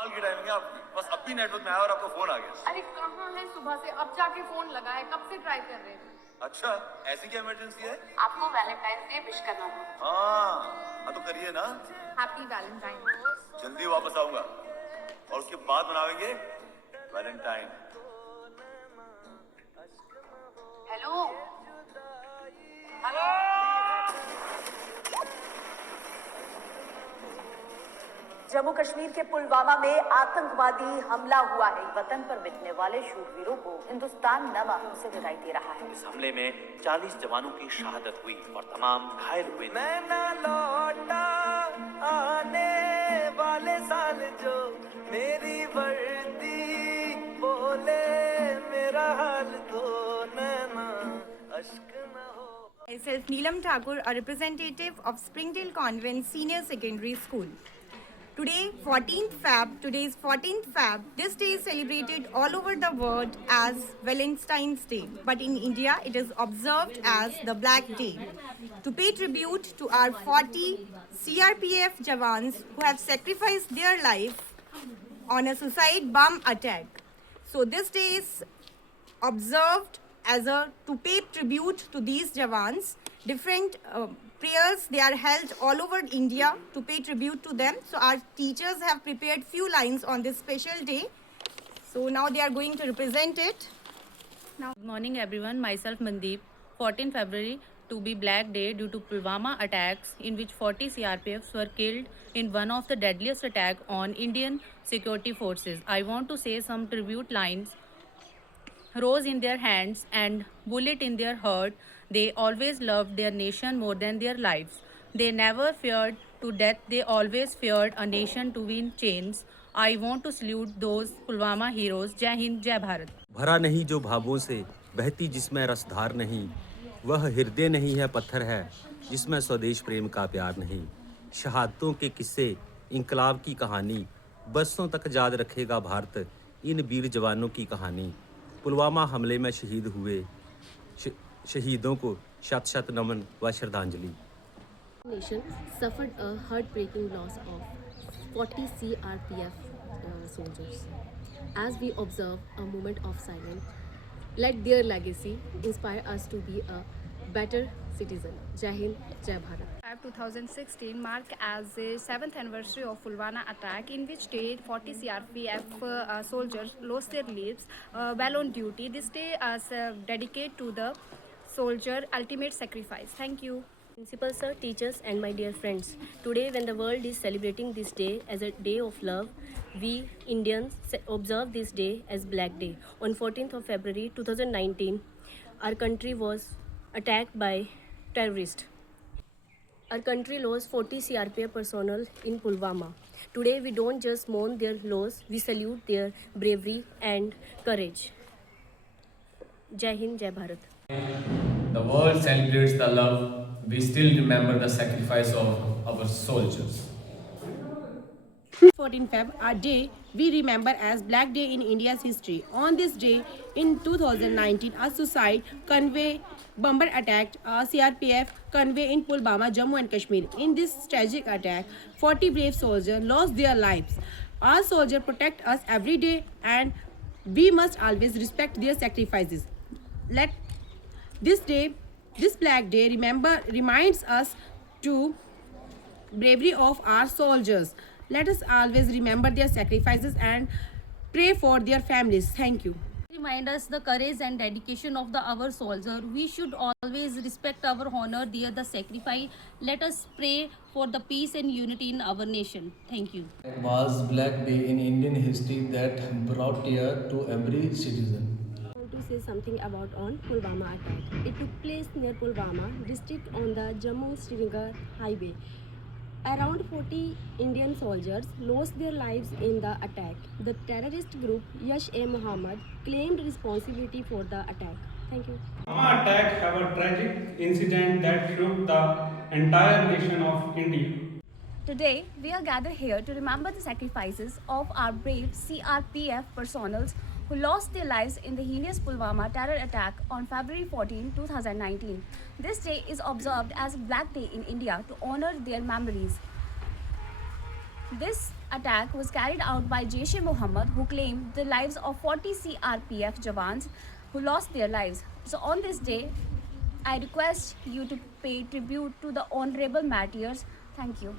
कमाल की टाइमिंग है आपकी, बस अब भी नेटवर्क में आया और आपका फोन आ गया। अरे कहाँ है, सुबह से अब जाके फोन लगा है, कब से ट्राई कर रहे थे। अच्छा, ऐसी क्या इमरजेंसी है? आपको वैलेंटाइन डे विश करना था। हाँ तो करिए ना। Happy Valentine. जल्दी वापस आऊंगा और उसके बाद मनावेंगे Valentine. Hello hello. Jammu Kashmir के पुलवामा में आतंकवादी हमला हुआ है। वतन पर मिटने वाले शूरवीरों को हिंदुस्तान नमक से विदाई दे रहा है। इस हमले में 40 जवानों की शहादत हुई और तमाम घायल हुए। मैं ना लौटा आने वाले साल जो मेरी वर्दी बोले मेरा हाल तो नैना अश्क न हो। Myself Neelam Thakur, a representative of Springdale Convent Senior Secondary School. Today is 14th Feb. This day is celebrated all over the world as Valentine's Day. But in India, it is observed as the Black Day. To pay tribute to our 40 CRPF Jawans who have sacrificed their life on a suicide bomb attack. So this day is observed as to pay tribute to these Jawans. Different prayers they are held all over India to pay tribute to them. So our teachers have prepared few lines on this special day. So now they are going to represent it. Now, Good morning everyone, myself Mandeep. 14 February to be Black Day due to Pulwama attacks in which 40 CRPFs were killed in one of the deadliest attack on Indian security forces. I want to say some tribute lines. Rose in their hands and bullet in their heart, they always loved their nation more than their lives. They never feared to death, they always feared a nation to win chains. I want to salute those Pulwama heroes. Jai Hind, Jai Bharat. भरा नहीं जो भावों से, बहती जिसमें रसधार नहीं, वह हृदय नहीं है पत्थर है जिसमें स्वदेश प्रेम का प्यार नहीं। शहादतों के किस्से, इंकलाब की कहानी, बरसों तक याद रखेगा भारत इन वीर जवानों की कहानी। पुलवामा हमले में शहीद हुए शहीदों को शत शत नमन व श्रद्धांजलि। Nation suffered a heartbreaking loss of 40 CRPF soldiers. As we observe a moment of silence, let their legacy inspire us to be a better citizen. Jai Hind, Jai Bharat. 2016 marked as the 7th anniversary of Pulwama attack, in which day 40 CRPF soldiers lost their lives while on duty. This day is dedicated to the soldier ultimate sacrifice. Thank you. Principal sir, teachers and my dear friends, today when the world is celebrating this day as a day of love, we Indians observe this day as Black Day. On 14th of February 2019, our country was attacked by terrorists. Our country lost 40 CRPF personnel in Pulwama. Today we don't just mourn their loss, we salute their bravery and courage. Jai Hind, Jai Bharat. The world celebrates the love, we still remember the sacrifice of our soldiers. 14 Feb, a day we remember as Black Day in India's history. On this day in 2019, a suicide convoy bomber attacked a CRPF convoy in Pulwama, Jammu and Kashmir. In this tragic attack, 40 brave soldiers lost their lives. Our soldiers protect us every day and we must always respect their sacrifices. Let this Black Day reminds us to bravery of our soldiers. Let us always remember their sacrifices and pray for their families. Thank you. Remind us the courage and dedication of our soldiers. We should always respect our honor, the sacrifice. Let us pray for the peace and unity in our nation. Thank you. It was Black Day in Indian history that brought tear to every citizen. I want to say something about on Pulwama attack. It took place near Pulwama district on the Jammu-Srinagar highway. Around 40 Indian soldiers lost their lives in the attack. The terrorist group Jaish-e-Mohammed claimed responsibility for the attack. Thank you. Pulwama attack have a tragic incident that shook the entire nation of India. Today, we are gathered here to remember the sacrifices of our brave CRPF personnel who lost their lives in the heinous Pulwama terror attack on February 14, 2019. This day is observed as Black Day in India to honor their memories. This attack was carried out by Jaish-e-Mohammed, who claimed the lives of 40 CRPF Jawans who lost their lives. So on this day, I request you to pay tribute to the honorable martyrs. Thank you.